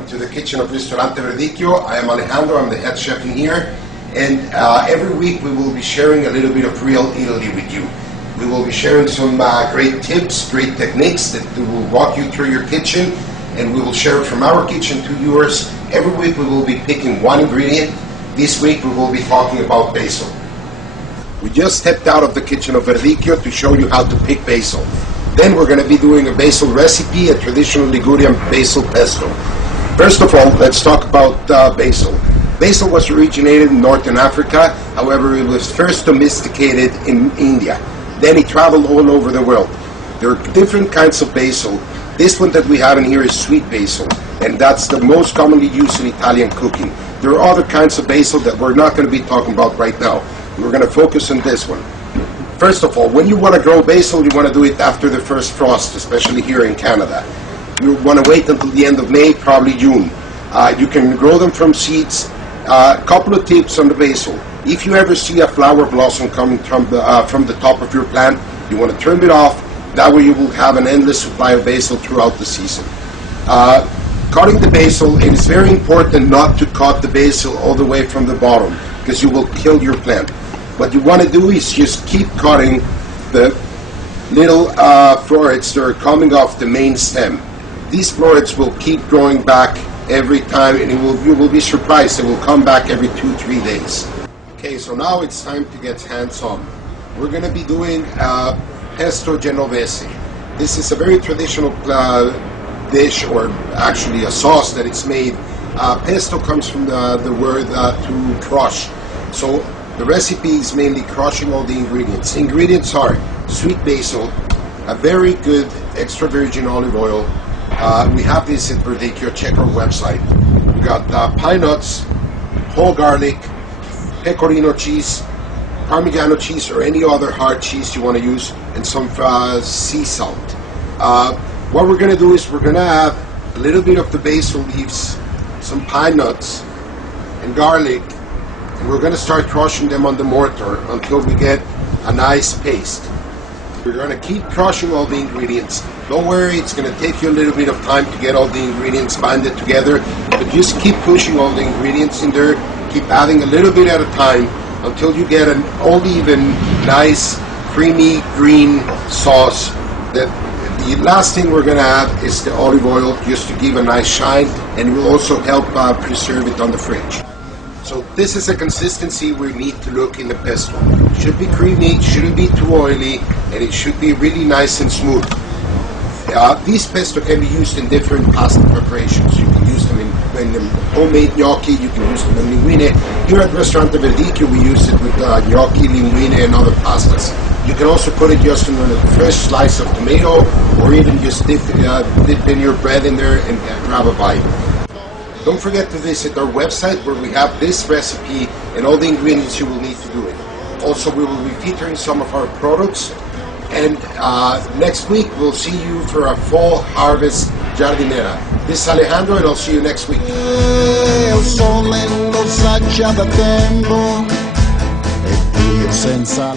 welcome to the kitchen of Ristorante Verdicchio. I am Alejandro, I'm the head chef in here, and every week we will be sharing a little bit of real Italy with you. We will be sharing some great tips, great techniques that will walk you through your kitchen, and we will share it from our kitchen to yours. Every week we will be picking one ingredient. This week we will be talking about basil. We just stepped out of the kitchen of Verdicchio to show you how to pick basil. Then we're going to be doing a basil recipe, a traditional Ligurian basil pesto. First of all, let's talk about basil. Basil was originated in Northern Africa, however it was first domesticated in India. Then it traveled all over the world. There are different kinds of basil. This one that we have in here is sweet basil, and that's the most commonly used in Italian cooking. There are other kinds of basil that we're not going to be talking about right now. We're going to focus on this one. First of all, when you want to grow basil, you want to do it after the first frost, especially here in Canada. You want to wait until the end of May, probably June. You can grow them from seeds. A couple of tips on the basil. If you ever see a flower blossom coming from the top of your plant, you want to trim it off. That way you will have an endless supply of basil throughout the season. Cutting the basil, it is very important not to cut the basil all the way from the bottom, because you will kill your plant. What you want to do is just keep cutting the little florets that are coming off the main stem. These florets will keep growing back every time, and you will be surprised. They will come back every 2-3 days. Okay, so now it's time to get hands-on. We're going to be doing pesto genovese. This is a very traditional dish, or actually a sauce that it's made. Pesto comes from the word to crush. So the recipe is mainly crushing all the ingredients. Ingredients are sweet basil, a very good extra virgin olive oil. We have this at Verdicchio. Check our website. We got pine nuts, whole garlic, pecorino cheese, Parmigiano cheese, or any other hard cheese you want to use, and some sea salt. What we're going to do is we're going to add a little bit of the basil leaves, some pine nuts, and garlic. And we're going to start crushing them on the mortar until we get a nice paste. We're going to keep crushing all the ingredients. Don't worry, it's going to take you a little bit of time to get all the ingredients banded together, but just keep pushing all the ingredients in there. Keep adding a little bit at a time until you get an all-even, nice, creamy, green sauce. The last thing we're going to add is the olive oil, just to give a nice shine, and it will also help preserve it on the fridge. So this is a consistency we need to look in the pesto. It should be creamy, it shouldn't be too oily, and it should be really nice and smooth. These pesto can be used in different pasta preparations. You can use them in homemade gnocchi, you can use them in linguine. Here at Ristorante Verdicchio we use it with gnocchi, linguine, and other pastas. You can also put it just in a fresh slice of tomato, or even just dip in your bread in there and grab a bite. Don't forget to visit our website, where we have this recipe and all the ingredients you will need to do it. Also, we will be featuring some of our products, and next week we'll see you for a fall harvest giardiniera. This is Alejandro, and I'll see you next week. Il sole lo sa già da tempo, e tu io senza